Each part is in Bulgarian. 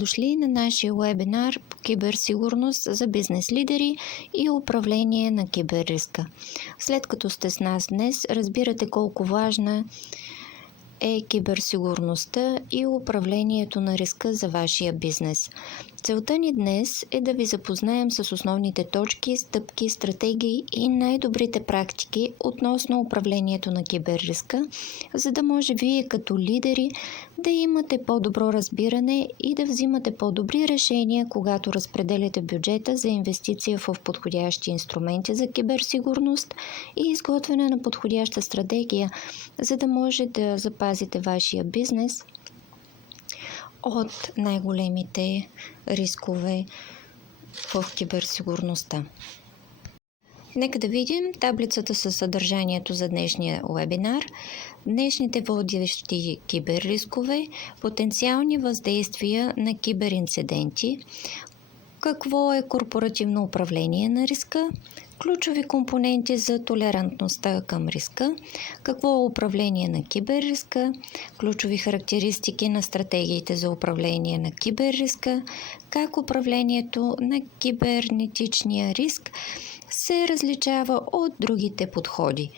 Дошли на нашия вебинар по киберсигурност за бизнес лидери и управление на киберриска. След като сте с нас днес, разбирате колко важна е киберсигурността и управлението на риска за вашия бизнес. Целта ни днес е да ви запознаем с основните точки, стъпки, стратегии и най-добрите практики относно управлението на киберриска, за да може вие като лидери да имате по-добро разбиране и да взимате по-добри решения, когато разпределяте бюджета за инвестиция в подходящи инструменти за киберсигурност и изготвяне на подходяща стратегия, за да може да запазите вашия бизнес от най-големите рискове в киберсигурността. Нека да видим таблицата със съдържанието за днешния вебинар. Днешните водещи киберрискове, потенциални въздействия на киберинциденти, какво е корпоративно управление на риска, ключови компоненти за толерантността към риска, какво е управление на киберриска, ключови характеристики на стратегиите за управление на киберриска, как управлението на кибернетичния риск се различава от другите подходи,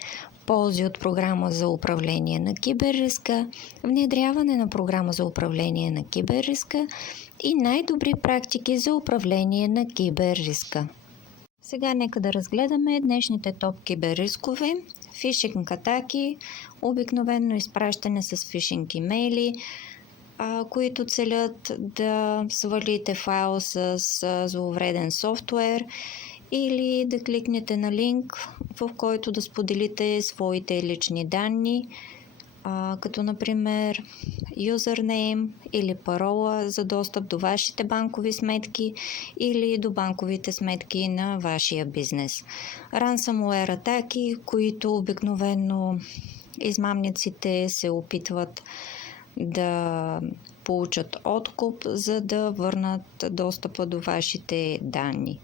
ползи от програма за управление на киберриска, внедряване на програма за управление на киберриска и най-добри практики за управление на киберриска. Сега нека да разгледаме днешните топ киберрискове. Фишинг атаки, обикновено изпращане с фишинг имейли, които целят да свалите файл с зловреден софтуер или да кликнете на линк, в който да споделите своите лични данни, като например юзернейм или парола за достъп до вашите банкови сметки или до банковите сметки на вашия бизнес. Ransomware атаки, които обикновено измамниците се опитват да получат откуп, за да върнат достъпа до вашите данни.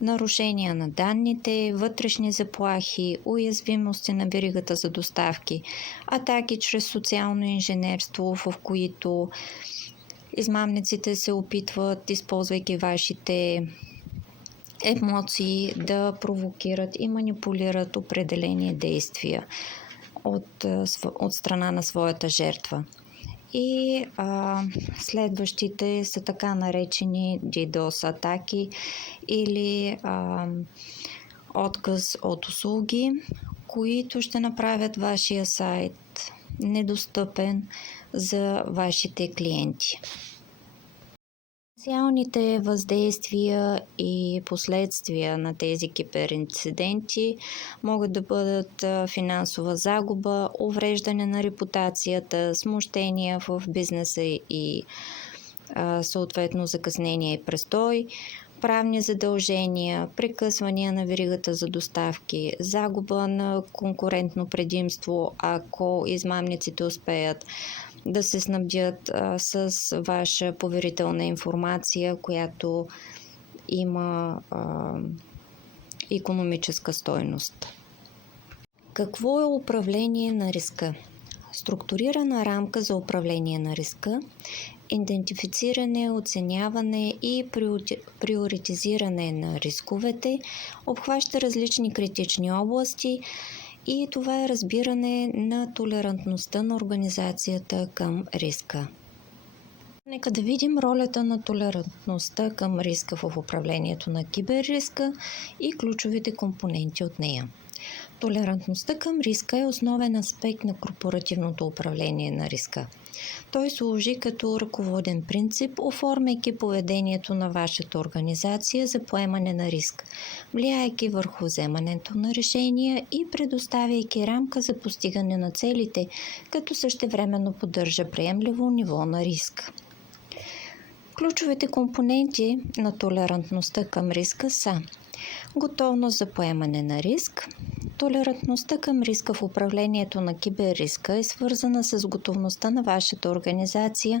Нарушения на данните, вътрешни заплахи, уязвимости на веригата за доставки, атаки чрез социално инженерство, в които измамниците се опитват, използвайки вашите емоции, да провокират и манипулират определени действия от страна на своята жертва. И следващите са така наречени DDoS атаки или отказ от услуги, които ще направят вашия сайт недостъпен за вашите клиенти. Потенциалните въздействия и последствия на тези киберинциденти могат да бъдат финансова загуба, увреждане на репутацията, смущения в бизнеса и съответно закъснение и престой, правни задължения, прекъсвания на веригата за доставки, загуба на конкурентно предимство, ако измамниците успеят да се снабдят с ваша поверителна информация, която има икономическа стойност. Какво е управление на риска? Структурирана рамка за управление на риска, идентифициране, оценяване и приоритизиране на рисковете, обхваща различни критични области и това е разбиране на толерантността на организацията към риска. Нека да видим ролята на толерантността към риска в управлението на киберриска и ключовите компоненти от нея. Толерантността към риска е основен аспект на корпоративното управление на риска. Той служи като ръководен принцип, оформяйки поведението на вашата организация за поемане на риск, влияйки върху вземането на решения и предоставяйки рамка за постигане на целите, като същевременно поддържа приемливо ниво на риск. Ключовите компоненти на толерантността към риска са готовност за поемане на риск. Толерантността към риска в управлението на киберриска е свързана с готовността на вашата организация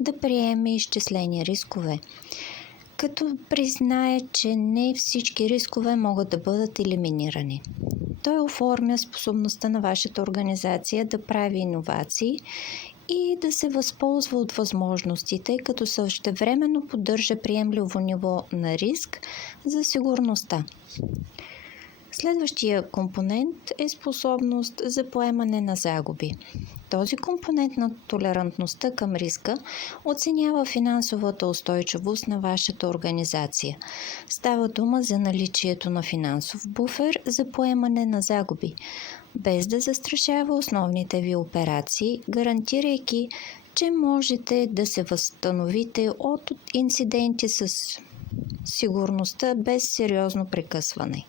да приеме изчислени рискове, като признае, че не всички рискове могат да бъдат елиминирани. Той оформя способността на вашата организация да прави иновации и да се възползва от възможностите, като същевременно поддържа приемливо ниво на риск за сигурността. Следващия компонент е способност за поемане на загуби. Този компонент на толерантността към риска оценява финансовата устойчивост на вашата организация. Става дума за наличието на финансов буфер за поемане на загуби, без да застрашава основните ви операции, гарантирайки, че можете да се възстановите от инциденти с сигурността без сериозно прекъсване.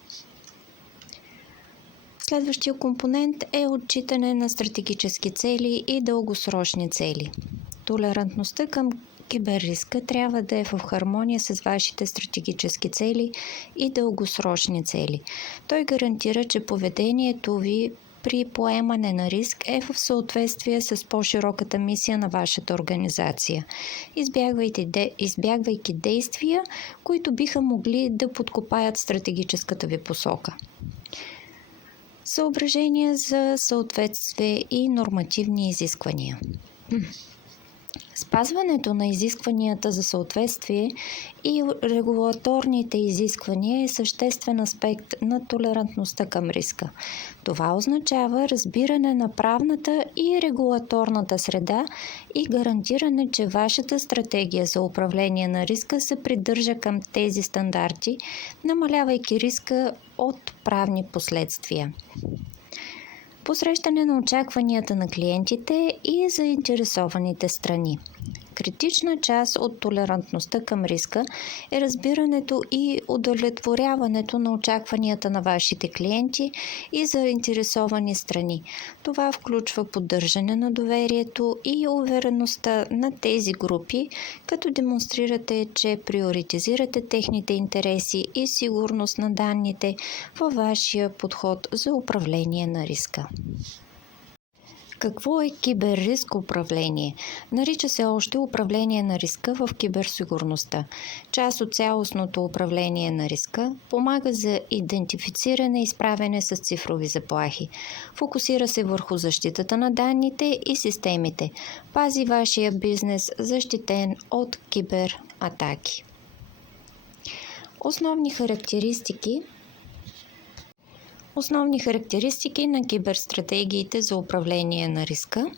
Следващия компонент е отчитане на стратегически цели и дългосрочни цели. Толерантността към киберриска трябва да е в хармония с вашите стратегически цели и дългосрочни цели. Той гарантира, че поведението ви при поемане на риск е в съответствие с по-широката мисия на вашата организация, избягвайки действия, които биха могли да подкопаят стратегическата ви посока. Съображения за съответствие и нормативни изисквания. Спазването на изискванията за съответствие и регулаторните изисквания е съществен аспект на толерантността към риска. Това означава разбиране на правната и регулаторната среда и гарантиране, че вашата стратегия за управление на риска се придържа към тези стандарти, намалявайки риска от правни последствия. Посрещане на очакванията на клиентите и заинтересованите страни. Критична част от толерантността към риска е разбирането и удовлетворяването на очакванията на вашите клиенти и заинтересовани страни. Това включва поддържане на доверието и увереността на тези групи, като демонстрирате, че приоритизирате техните интереси и сигурност на данните във вашия подход за управление на риска. Какво е киберриск управление? Нарича се още управление на риска в киберсигурността. Част от цялостното управление на риска помага за идентифициране и справяне с цифрови заплахи. Фокусира се върху защитата на данните и системите. Пази вашия бизнес защитен от кибератаки. Основни характеристики на киберстратегиите за управление на риска.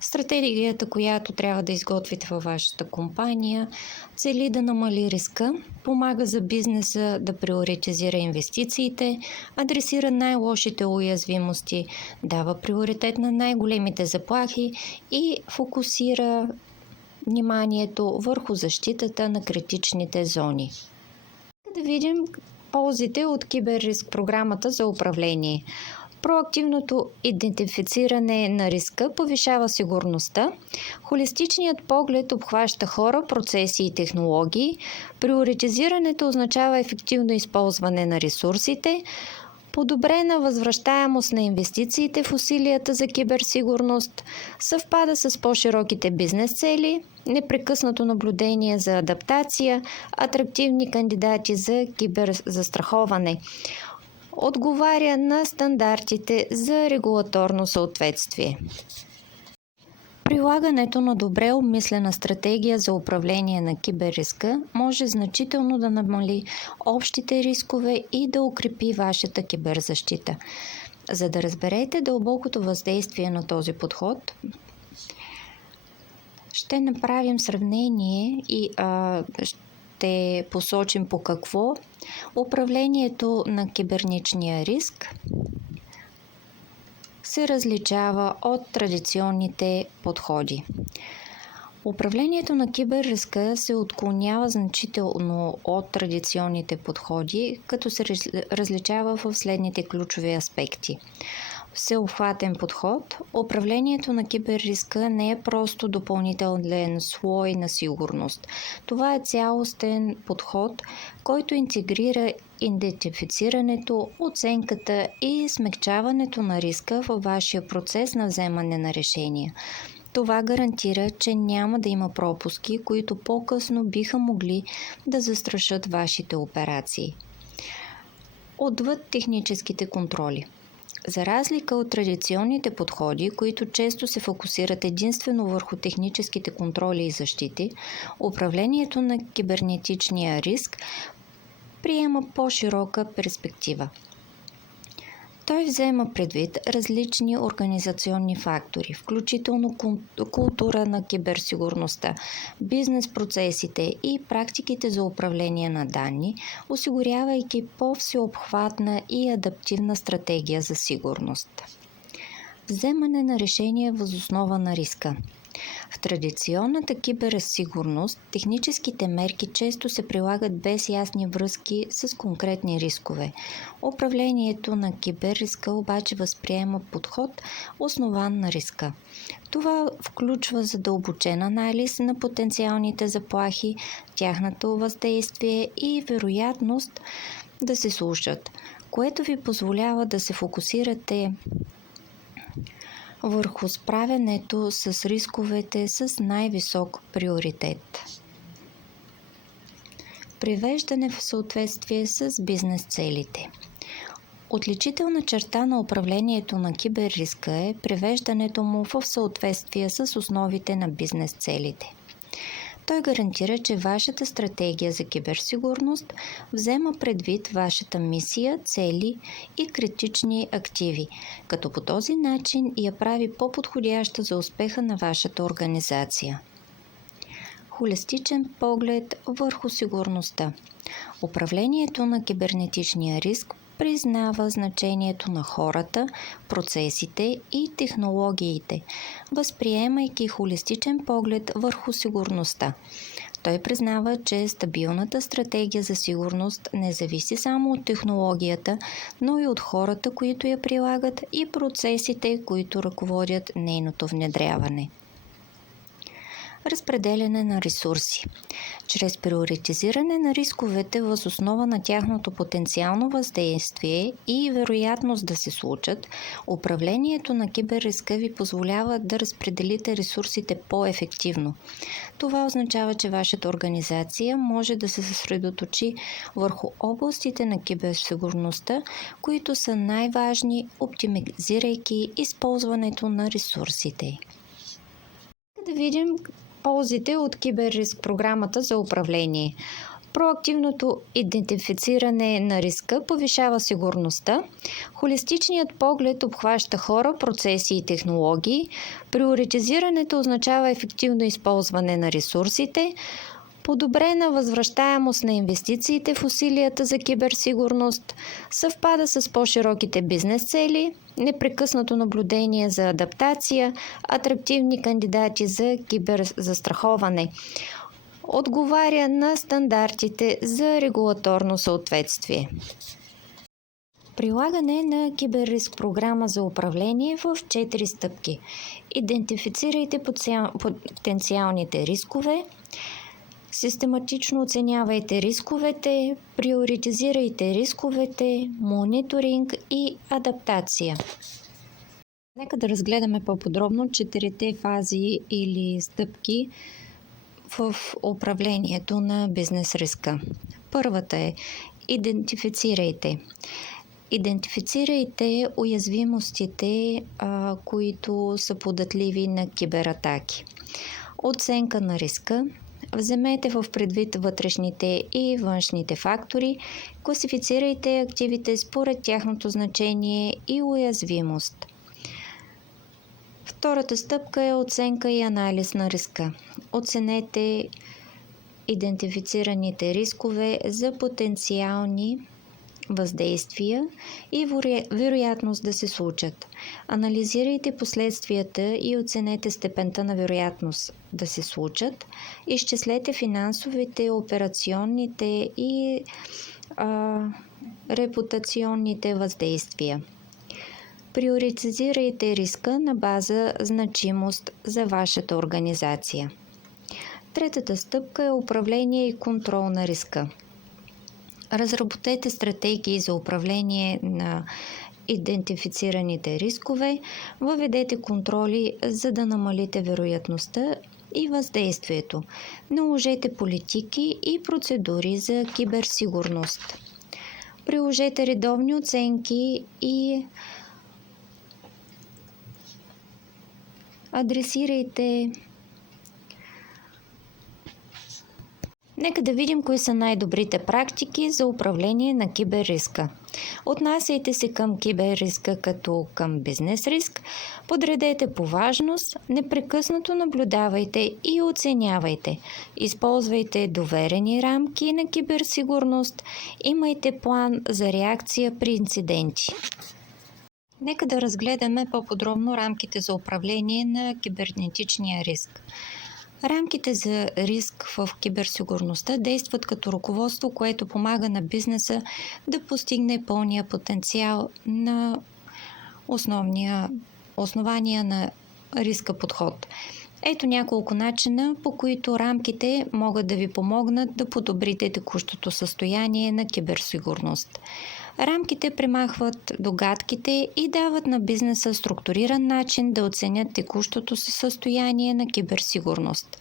Стратегията, която трябва да изготвите във вашата компания, цели да намали риска, помага за бизнеса да приоритизира инвестициите, адресира най-лошите уязвимости, дава приоритет на най-големите заплахи и фокусира вниманието върху защитата на критичните зони. Да видим ползите от киберриск програмата за управление. Проактивното идентифициране на риска повишава сигурността. Холистичният поглед обхваща хора, процеси и технологии. Приоритизирането означава ефективно използване на ресурсите. Подобрена възвръщаемост на инвестициите в усилията за киберсигурност, съвпада с по-широките бизнес цели, непрекъснато наблюдение за адаптация, атрактивни кандидати за киберзастраховане. Отговаря на стандартите за регулаторно съответствие. Прилагането на добре обмислена стратегия за управление на киберриска може значително да намали общите рискове и да укрепи вашата киберзащита. За да разберете дълбокото въздействие на този подход, ще направим сравнение и ще посочим по какво управлението на киберничния риск се различава от традиционните подходи. Управлението на киберриска се отклонява значително от традиционните подходи, като се различава в следните ключови аспекти. Всеобхватен подход. Управлението на киберриска не е просто допълнителен слой на сигурност. Това е цялостен подход, който интегрира идентифицирането, оценката и смекчаването на риска във вашия процес на вземане на решения. Това гарантира, че няма да има пропуски, които по-късно биха могли да застрашат вашите операции. Отвъд техническите контроли. За разлика от традиционните подходи, които често се фокусират единствено върху техническите контроли и защити, управлението на кибернетичния риск приема по-широка перспектива. Той взема предвид различни организационни фактори, включително култура на киберсигурността, бизнес процесите и практиките за управление на данни, осигурявайки по-всеобхватна и адаптивна стратегия за сигурност. Вземане на решение въз основа на риска. В традиционната киберсигурност техническите мерки често се прилагат без ясни връзки с конкретни рискове. Управлението на киберриска обаче възприема подход, основан на риска. Това включва задълбочен анализ на потенциалните заплахи, тяхното въздействие и вероятност да се случат, което ви позволява да се фокусирате върху справянето с рисковете с най-висок приоритет. Привеждане в съответствие с бизнес целите. Отличителна черта на управлението на киберриска е привеждането му в съответствие с основите на бизнес целите. Той гарантира, че вашата стратегия за киберсигурност взема предвид вашата мисия, цели и критични активи, като по този начин я прави по-подходяща за успеха на вашата организация. Холистичен поглед върху сигурността. Управлението на кибернетичния риск признава значението на хората, процесите и технологиите, възприемайки холистичен поглед върху сигурността. Той признава, че стабилната стратегия за сигурност не зависи само от технологията, но и от хората, които я прилагат, и процесите, които ръководят нейното внедряване. Разпределяне на ресурси. Чрез приоритизиране на рисковете въз основа на тяхното потенциално въздействие и вероятност да се случат, управлението на киберриска ви позволява да разпределите ресурсите по-ефективно. Това означава, че вашата организация може да се съсредоточи върху областите на киберсигурността, които са най-важни, оптимизирайки използването на ресурсите. Да видим ползите от киберриск програмата за управление. Проактивното идентифициране на риска повишава сигурността. Холистичният поглед обхваща хора, процеси и технологии. Приоритизирането означава ефективно използване на ресурсите. Подобрена възвръщаемост на инвестициите в усилията за киберсигурност, съвпада с по-широките бизнес цели, непрекъснато наблюдение за адаптация, атрактивни кандидати за киберзастраховане, отговаря на стандартите за регулаторно съответствие. Прилагане на киберриск програма за управление в 4 стъпки. Идентифицирайте потенциалните рискове, систематично оценявайте рисковете, приоритизирайте рисковете, мониторинг и адаптация. Нека да разгледаме по-подробно 4 фази или стъпки в управлението на бизнес риска. Първата е идентифицирайте. Идентифицирайте уязвимостите, които са податливи на кибератаки. Оценка на риска. Вземете в предвид вътрешните и външните фактори, класифицирайте активите според тяхното значение и уязвимост. Втората стъпка е оценка и анализ на риска. Оценете идентифицираните рискове за потенциални въздействия и вероятност да се случат. Анализирайте последствията и оценете степента на вероятност да се случат. Изчислете финансовите, операционните и репутационните въздействия. Приоритизирайте риска на база значимост за вашата организация. Третата стъпка е управление и контрол на риска. Разработете стратегии за управление на идентифицираните рискове, въведете контроли, за да намалите вероятността и въздействието. Наложете политики и процедури за киберсигурност. Приложете редовни оценки и адресирайте. Нека да видим кои са най-добрите практики за управление на киберриска. Отнасяйте се към киберриска като към бизнес риск, подредете по важност, непрекъснато наблюдавайте и оценявайте. Използвайте доверени рамки на киберсигурност, имайте план за реакция при инциденти. Нека да разгледаме по-подробно рамките за управление на кибернетичния риск. Рамките за риск в киберсигурността действат като ръководство, което помага на бизнеса да постигне пълния потенциал на основания на риска подход. Ето няколко начина, по които рамките могат да ви помогнат да подобрите текущото състояние на киберсигурност. Рамките премахват догадките и дават на бизнеса структуриран начин да оценят текущото си състояние на киберсигурност.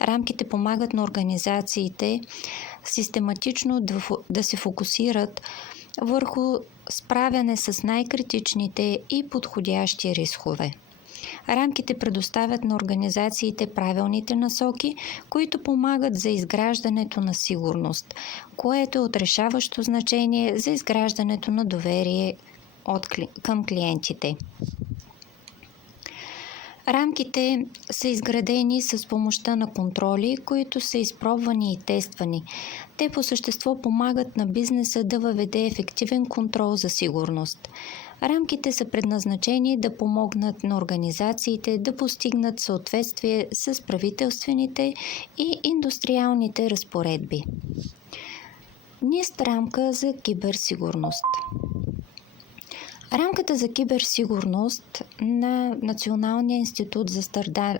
Рамките помагат на организациите систематично да се фокусират върху справяне с най-критичните и подходящи рискове. Рамките предоставят на организациите правилните насоки, които помагат за изграждането на сигурност, което е от решаващо значение за изграждането на доверие към клиентите. Рамките са изградени с помощта на контроли, които са изпробвани и тествани. Те по същество помагат на бизнеса да въведе ефективен контрол за сигурност. Рамките са предназначени да помогнат на организациите да постигнат съответствие с правителствените и индустриалните разпоредби. НИСТ рамка за киберсигурност. Рамката за киберсигурност на Националния институт за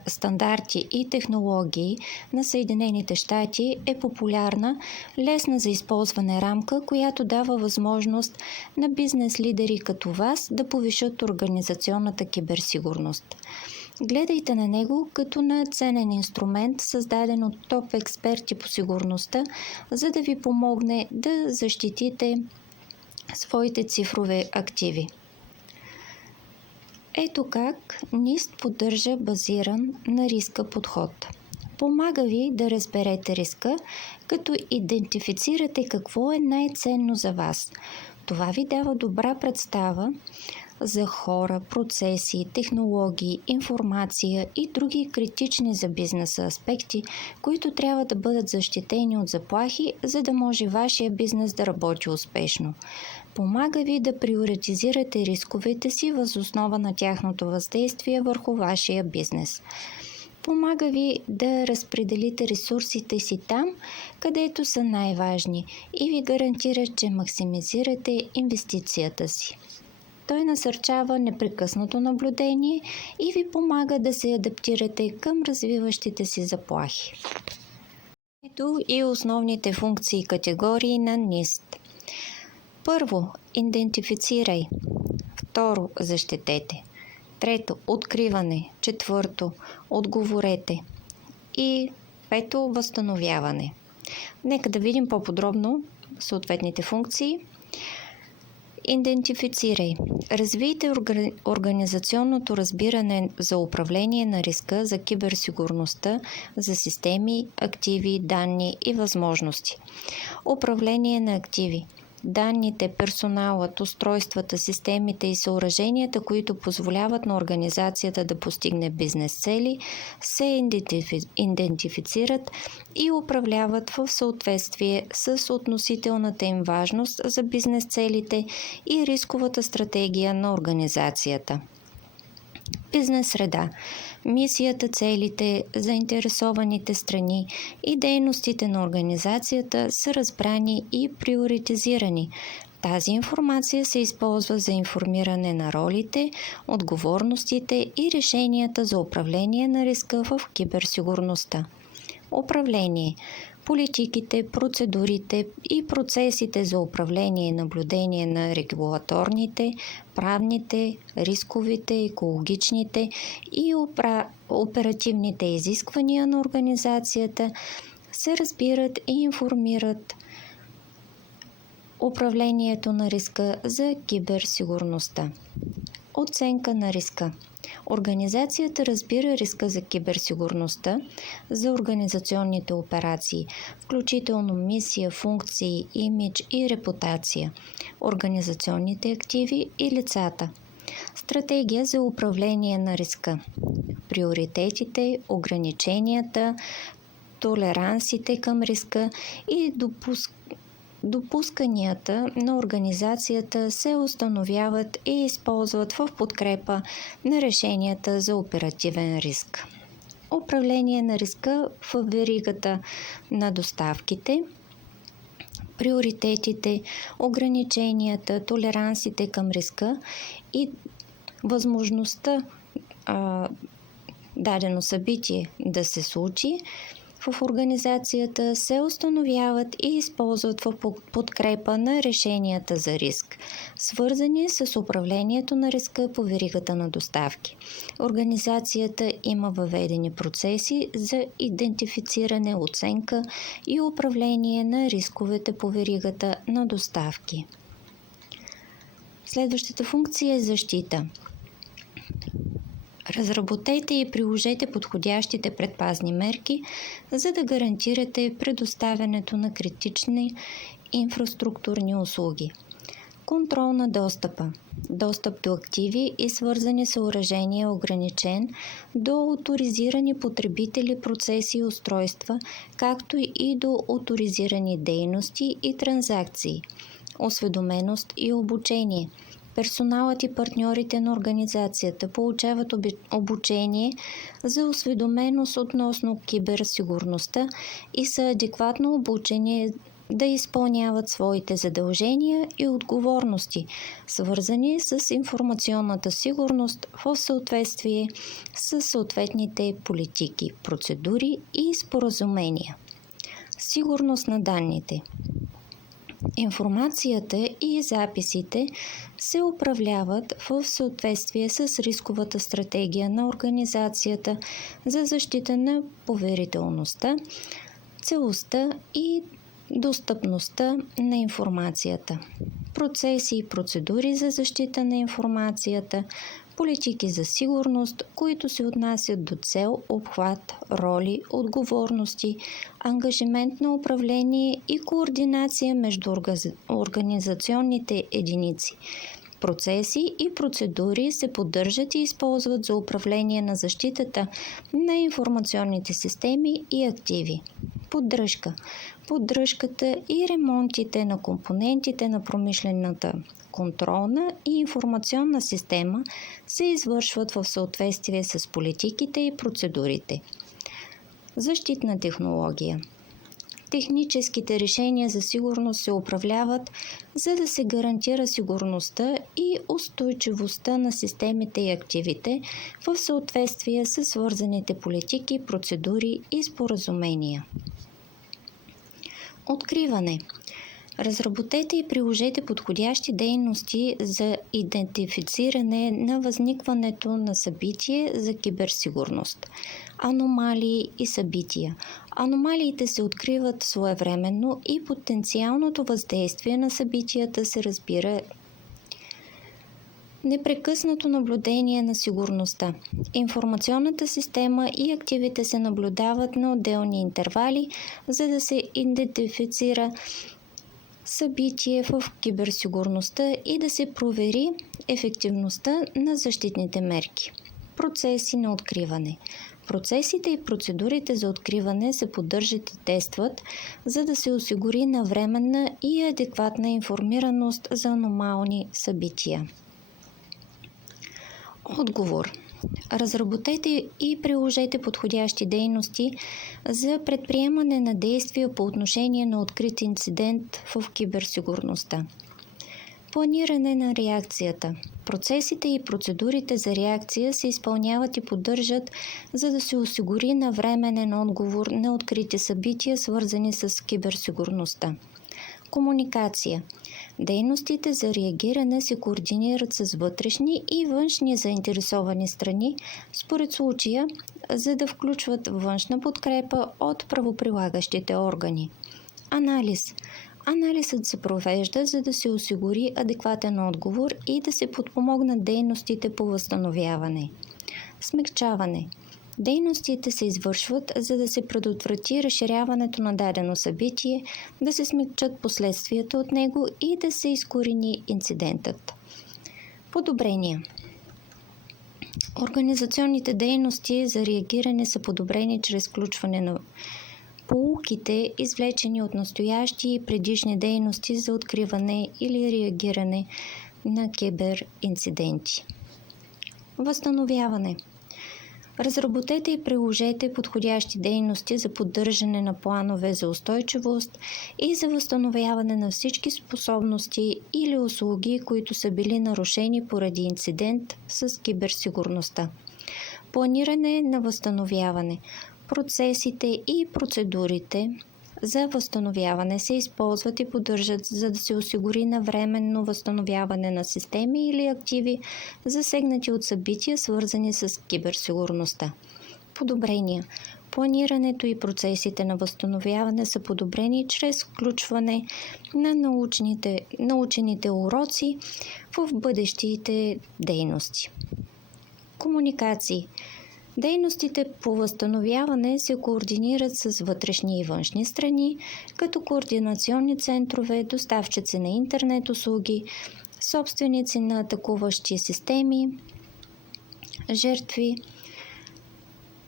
стандарти и технологии на Съединените щати е популярна, лесна за използване рамка, която дава възможност на бизнес лидери като вас да повишат организационната киберсигурност. Гледайте на него като на ценен инструмент, създаден от топ експерти по сигурността, за да ви помогне да защитите своите цифрови активи. Ето как НИСТ поддържа базиран на риска подход. Помага ви да разберете риска, като идентифицирате какво е най-ценно за вас. Това ви дава добра представа за хора, процеси, технологии, информация и други критични за бизнеса аспекти, които трябва да бъдат защитени от заплахи, за да може вашия бизнес да работи успешно. Помага ви да приоритизирате рисковете си въз основа на тяхното въздействие върху вашия бизнес. Помага ви да разпределите ресурсите си там, където са най-важни и ви гарантира, че максимизирате инвестицията си. Той насърчава непрекъснато наблюдение и ви помага да се адаптирате към развиващите си заплахи. Ето и основните функции и категории на НИСТ. Първо, идентифицирай. Второ, защитете. Трето, откриване. Четвърто, отговорете. И пето, възстановяване. Нека да видим по-подробно съответните функции. Идентифицирай. Развийте организационното разбиране за управление на риска, за киберсигурността, за системи, активи, данни и възможности. Управление на активи. Данните, персоналът, устройствата, системите и съоръженията, които позволяват на организацията да постигне бизнес цели, се идентифицират и управляват в съответствие с относителната им важност за бизнес целите и рисковата стратегия на организацията. Бизнес среда. Мисията, целите, заинтересованите страни и дейностите на организацията са разбрани и приоритизирани. Тази информация се използва за информиране на ролите, отговорностите и решенията за управление на риска в киберсигурността. Управление. Политиките, процедурите и процесите за управление и наблюдение на регулаторните, правните, рисковите, екологичните и оперативните изисквания на организацията се разбират и информират управлението на риска за киберсигурността. Оценка на риска. Организацията разбира риска за киберсигурността, за организационните операции, включително мисия, функции, имидж и репутация, организационните активи и лицата. Стратегия за управление на риска. Приоритетите, ограниченията, толерансите към риска и допусканията на организацията се установяват и използват в подкрепа на решенията за оперативен риск. Управление на риска в веригата на доставките. Приоритетите, ограниченията, толерансите към риска и възможността дадено събитие да се случи в организацията се установяват и използват в подкрепа на решенията за риск, свързани с управлението на риска по веригата на доставки. Организацията има въведени процеси за идентифициране, оценка и управление на рисковете по веригата на доставки. Следващата функция е защита. Разработете и приложете подходящите предпазни мерки, за да гарантирате предоставянето на критични инфраструктурни услуги. Контрол на достъпа. Достъп до активи и свързани съоръжения е ограничен до оторизирани потребители, процеси и устройства, както и до оторизирани дейности и транзакции. Осведоменост и обучение. Персоналът и партньорите на организацията получават обучение за осведоменост относно киберсигурността и са адекватно обучени да изпълняват своите задължения и отговорности, свързани с информационната сигурност в съответствие с съответните политики, процедури и споразумения. Сигурност на данните. Информацията и записите се управляват в съответствие с рисковата стратегия на организацията за защита на поверителността, целостта и достъпността на информацията. Процеси и процедури за защита на информацията, политики за сигурност, които се отнасят до цел, обхват, роли, отговорности, ангажимент на управление и координация между организационните единици. Процеси и процедури се поддържат и използват за управление на защитата на информационните системи и активи. Поддръжка. Поддръжката и ремонтите на компонентите на промишлената контролна и информационна система се извършват в съответствие с политиките и процедурите. Защитна технология. Техническите решения за сигурност се управляват, за да се гарантира сигурността и устойчивостта на системите и активите в съответствие с свързаните политики, процедури и споразумения. Откриване. Разработете и приложете подходящи дейности за идентифициране на възникването на събитие за киберсигурност. Аномалии и събития. Аномалиите се откриват своевременно и потенциалното въздействие на събитията се разбира. Непрекъснато наблюдение на сигурността. Информационната система и активите се наблюдават на отделни интервали, за да се идентифицира събитие в киберсигурността и да се провери ефективността на защитните мерки. Процеси на откриване. Процесите и процедурите за откриване се поддържат и тестват, за да се осигури навременна и адекватна информираност за аномални събития. Отговор. Разработете и приложете подходящи дейности за предприемане на действия по отношение на открит инцидент в киберсигурността. Планиране на реакцията. Процесите и процедурите за реакция се изпълняват и поддържат, за да се осигури навременен отговор на открити събития, свързани с киберсигурността. Комуникация. Дейностите за реагиране се координират с вътрешни и външни заинтересовани страни според случая, за да включват външна подкрепа от правоприлагащите органи. Анализ. Анализът се провежда, за да се осигури адекватен отговор и да се подпомогнат дейностите по възстановяване. Смекчаване. Дейностите се извършват, за да се предотврати разширяването на дадено събитие, да се смекчат последствията от него и да се изкорени инцидентът. Подобрения. Организационните дейности за реагиране са подобрени чрез включване на поуките, извлечени от настоящи и предишни дейности за откриване или реагиране на киберинциденти. Възстановяване. Разработете и приложете подходящи дейности за поддържане на планове за устойчивост и за възстановяване на всички способности или услуги, които са били нарушени поради инцидент с киберсигурността. Планиране на възстановяване. Процесите и процедурите за възстановяване се използват и поддържат, за да се осигури навременно възстановяване на системи или активи, засегнати от събития, свързани с киберсигурността. Подобрения. Планирането и процесите на възстановяване са подобрени чрез включване на научените уроци в бъдещите дейности. Комуникации. Дейностите по възстановяване се координират с вътрешни и външни страни, като координационни центрове, доставчици на интернет услуги, собственици на атакуващи системи, жертви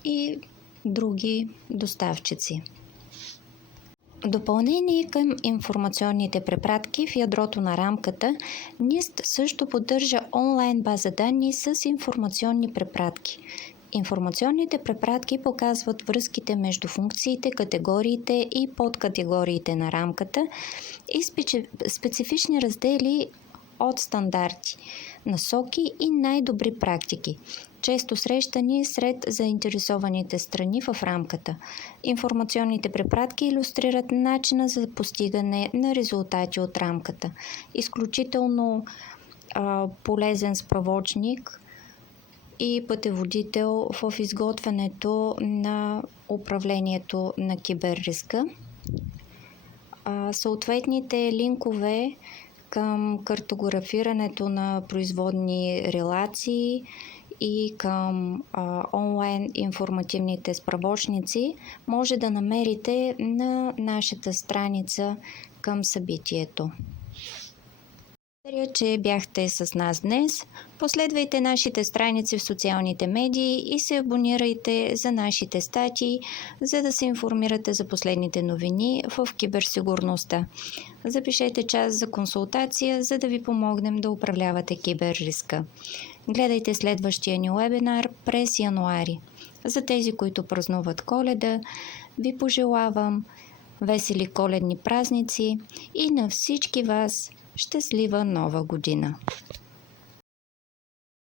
и други доставчици. Допълнение към информационните препратки в ядрото на рамката, NIST също поддържа онлайн база данни с информационни препратки. Информационните препратки показват връзките между функциите, категориите и подкатегориите на рамката и специфични раздели от стандарти, насоки и най-добри практики, често срещани сред заинтересованите страни в рамката. Информационните препратки илюстрират начина за постигане на резултати от рамката. Изключително полезен справочник и пътеводител в изготвянето на управлението на киберриска. Съответните линкове към картографирането на производни релации и към онлайн информативните справочници може да намерите на нашата страница към събитието. Благодаря, че бяхте с нас днес. Последвайте нашите страници в социалните медии и се абонирайте за нашите статии, за да се информирате за последните новини в киберсигурността. Запишете час за консултация, за да ви помогнем да управлявате киберриска. Гледайте следващия ни уебинар през януари. За тези, които празнуват Коледа, ви пожелавам весели коледни празници и на всички вас щастлива нова година!